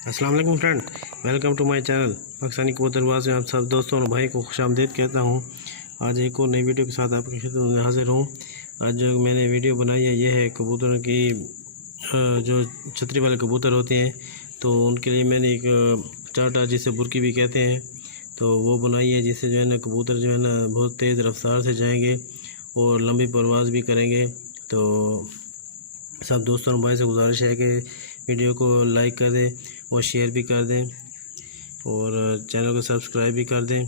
अस्सलाम वालेकुम friend, welcome to my channel Pakistani Kabootarbaz में आप सब दोस्तों और भाई को खुशामदीद कहता हूँ। आज एक और नई वीडियो के साथ आपकी खिदमत में हाजिर हूँ। आज जो मैंने वीडियो बनाई है ये है कबूतरों की जो छतरी वाले कबूतर होते हैं तो उनके लिए मैंने एक चार्टा जिसे बुरकी भी कहते हैं तो वो बनाई है, जिससे जो है ना कबूतर जो है ना बहुत तेज़ रफ्तार से जाएंगे और लंबी परवाज़ भी करेंगे। तो सब दोस्तों और भाई से गुजारिश है कि वीडियो को लाइक कर दें और शेयर भी कर दें और चैनल को सब्सक्राइब भी कर दें।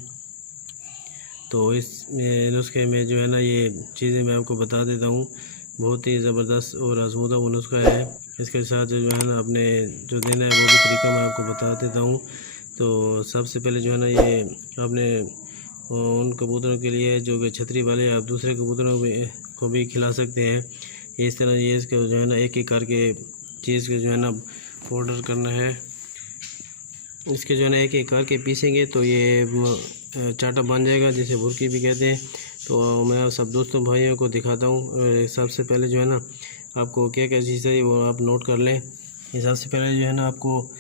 तो इस नुस्खे में जो है ना ये चीज़ें मैं आपको बता देता हूँ, बहुत ही ज़बरदस्त और आजमूदा वो नुस्खा है। इसके साथ जो है ना अपने जो देना है वो भी तरीका मैं आपको बता देता हूँ। तो सबसे पहले जो है ना ये आपने उन कबूतरों के लिए जो कि छतरी वाले आप दूसरे कबूतरों को भी खिला सकते हैं। इस तरह ये इसको जो है ना एक एक करके चीज़ को जो है ना पाउडर करना है। इसके जो है ना एक एक करके पीसेंगे तो ये चाटा बन जाएगा, जिसे बुरकी भी कहते हैं। तो मैं सब दोस्तों भाइयों को दिखाता हूँ। सबसे पहले जो है ना आपको क्या क्या चीज़ चाहिए वो आप नोट कर लें। ये सबसे पहले जो है ना आपको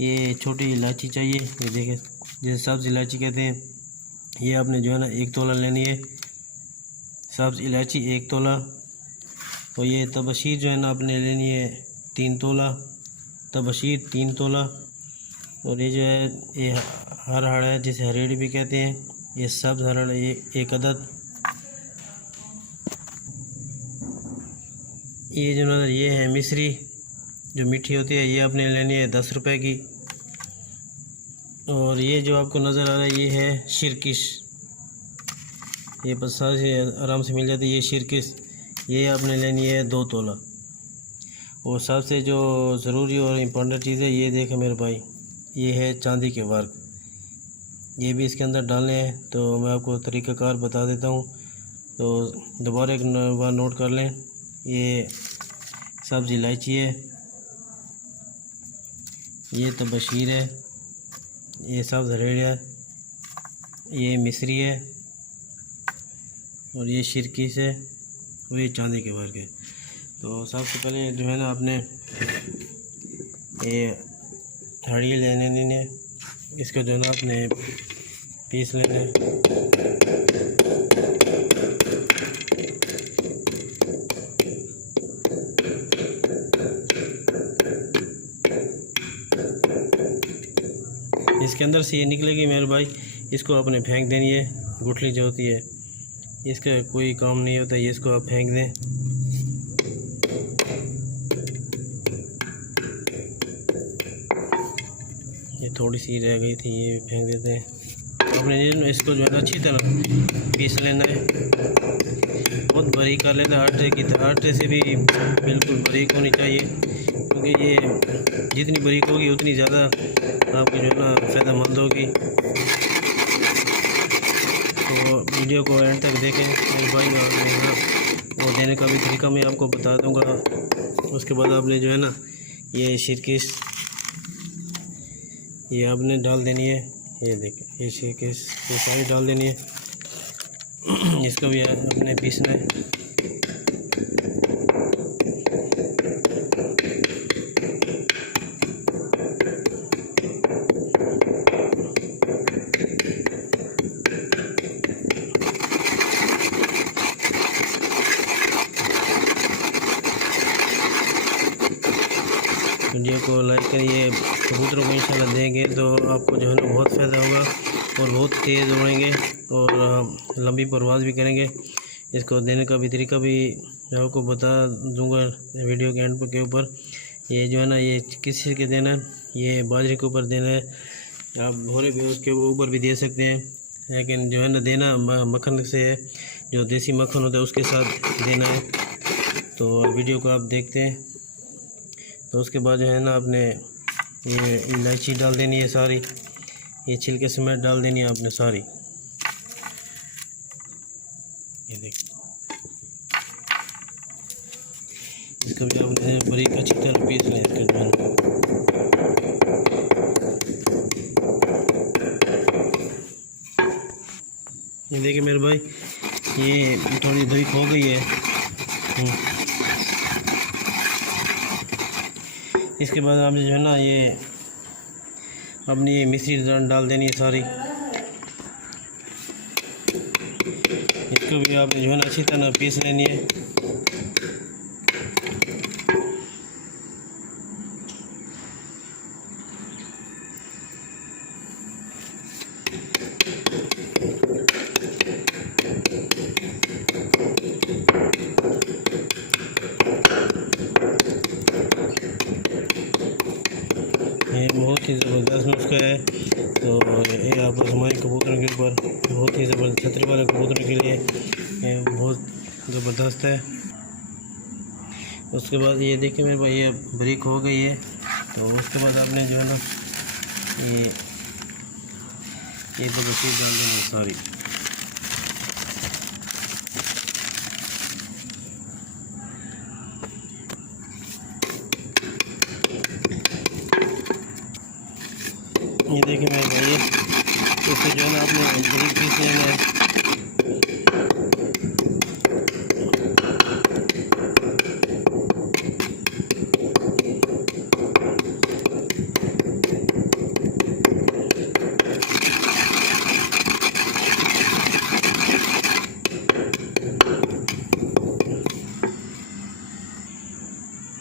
ये छोटी इलायची चाहिए, ये देखें जैसे सब्ज़ इलायची कहते हैं। ये आपने जो है ना 1 तोला लेनी है सब्ज़ इलायची, 1 तोला। और ये तबशीर जो है ना आपने लेनी है 3 तोला, तबशीर 3 तोला। और ये जो है ये हरहड़ है जिसे हरेड़ी भी कहते हैं, ये सब्ज़ हरहड़ ये 1 अदद। ये जो नज़र ये है मिस्री जो मीठी होती है, ये आपने लेनी है 10 रुपए की। और ये जो आपको नज़र आ रहा है ये है शिरकिश, ये बस से आराम से मिल जाती है। ये शिरकिश ये आपने लेनी है 2 तोला। और सबसे जो ज़रूरी और इम्पोर्टेंट चीज़ है ये देखें मेरे भाई, ये है चांदी के वर्क, ये भी इसके अंदर डालने हैं। तो मैं आपको तरीक़ाकार बता देता हूँ, तो दोबारा एक बार नोट कर लें। ये सब्ज़ इलायची है, ये तबशीर है, ये सब्ज़ हरेड़ है, ये मिस्री है और ये शिरकिश है और ये चांदी के वर्क है। तो सबसे पहले जो है ना आपने ये हड़ी लेने है, इसको जो है ना आपने पीस लेना है। इसके अंदर से ये निकलेगी मेरे भाई, इसको आपने फेंक देनी है। गुठली जो होती है इसका कोई काम नहीं होता, ये इसको आप फेंक दें। ये थोड़ी सी रह गई थी, ये फेंक देते हैं। आपने इसको जो है ना अच्छी तरह पीस लेना है, बहुत बारीक कर लेना है। आटे से भी बिल्कुल बारीक होनी चाहिए, क्योंकि ये जितनी बारीक होगी उतनी ज़्यादा आपकी जो है ना फ़ायदेमंद होगी। तो वीडियो को एंड तक देखें मेरे भाई, और वो देने का भी तरीका मैं आपको बता दूंगा। उसके बाद आपने जो है ना ये शिरकिश ये आपने डाल देनी है, ये देखें ये शिरकिश ये सारी डाल देनी है। इसको भी आपने पीसना है। वीडियो को लाइक करिए, कबूतरों को इंशाल्लाह देंगे तो आपको जो है ना बहुत फ़ायदा होगा और बहुत तेज़ उड़ेंगे और लंबी परवाज़ भी करेंगे। इसको देने का भी तरीका भी मैं आपको बता दूंगा वीडियो के एंड के ऊपर। ये जो है ना ये किस चीज़ के देना है, ये बाजरे के ऊपर देना है, आप भोरे भी उसके ऊपर भी दे सकते हैं, लेकिन जो है ना देना मक्खन से है, जो देसी मक्खन होता है उसके साथ देना है। तो वीडियो को आप देखते हैं। तो उसके बाद जो है ना आपने ये इलायची डाल देनी है सारी, ये छिलके समेत डाल देनी है आपने सारी। ये देखिए इसको भी आपने बारीक अच्छी तरह पीस लें। ये देखिए मेरे भाई ये थोड़ी बारीक हो गई है। इसके बाद आपने जो है ना ये अपनी ये मिश्री डाल देनी है सारी। इसको भी आपने जो है ना अच्छी तरह पीस लेनी है। ये बहुत ही ज़बरदस्त नुस्खा है। तो ये आप हमारे कबूतरों के ऊपर बहुत ही ज़बरदस्त छतरी वाले कबूतरों के लिए ये बहुत ज़बरदस्त है। उसके बाद ये देखिए मेरे भाई ये ब्रेक हो गई है। तो उसके बाद आपने जो है ना ये तो बच्ची डाल देनी सारी। ये देखिए मेरे भाई इससे जो है ना आपने ब्रेक पीस लेना है।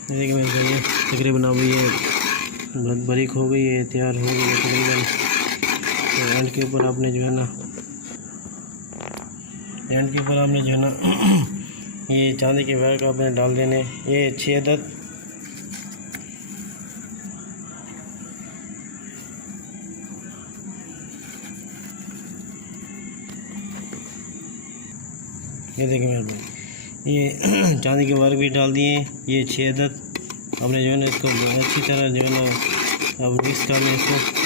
देखिए मेरे भाई तकरीबन अब ये बहुत बारीक हो गई है, तैयार हो गई है तकरीबन। तो एंड के ऊपर आपने जो है ना ये चांदी के वायर का आपने डाल देने, ये 6 अदद। ये देखिए मेरे भाई ये चांदी के वायर भी डाल दिए, ये 6 अदद। आपने जो है ना इसको अच्छी तरह जो है ना अब मिक्स कर लें इसको।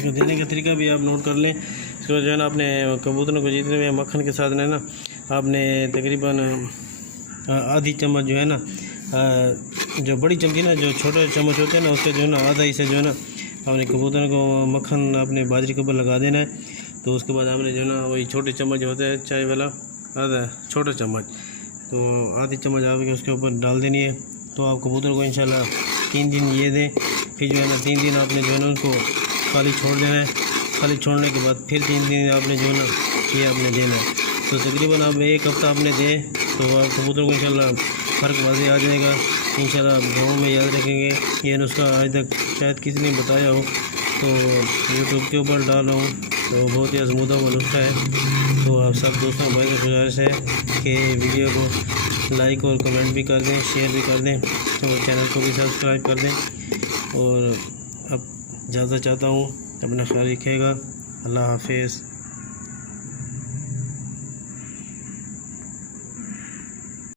इसको देने का तरीका भी आप नोट कर लें। इसको जो है ना आपने कबूतरों को जितने में मक्खन के साथ ना आपने तकरीबन आधी चम्मच जो है ना जो बड़ी चमची ना जो छोटे चम्मच होते हैं ना उसके जो है ना आधा हिस्सा जो है ना आपने कबूतरों को मक्खन अपने बाजरी के ऊपर लगा देना है। तो उसके बाद आपने जो है ना वही छोटे चम्मच होता है चाय वाला आधा छोटा चम्मच, तो आधी चम्मच आपके उसके ऊपर डाल देनी है। तो आप कबूतर को इंशाल्लाह 3 दिन ये दें, फिर जो है ना 3 दिन आपने जो है ना उनको खाली छोड़ देना है। खाली छोड़ने के बाद फिर 3 दिन आपने जो है ना ये आपने देना है। तो तकरीबन आप 1 हफ्ता आपने दें तो आप कबूतर को इंशाल्लाह फ़र्क वाज़ेह आ जाएगा। इंशाल्लाह आप गाँव में याद रखेंगे। ये नुस्खा आज तक शायद किसी ने बताया हो, तो यूट्यूब के ऊपर डाल रहा हूँ, तो बहुत ही आजमूदा हुआ नुस्खा है। तो आप सब दोस्तों भाई से गुजारिश है कि वीडियो को लाइक और कमेंट भी कर दें, शेयर भी कर दें, और चैनल को भी सब्सक्राइब कर दें। और अब इजाज़त चाहता हूँ, अपना ख्याल रखिएगा। अल्लाह हाफिज़।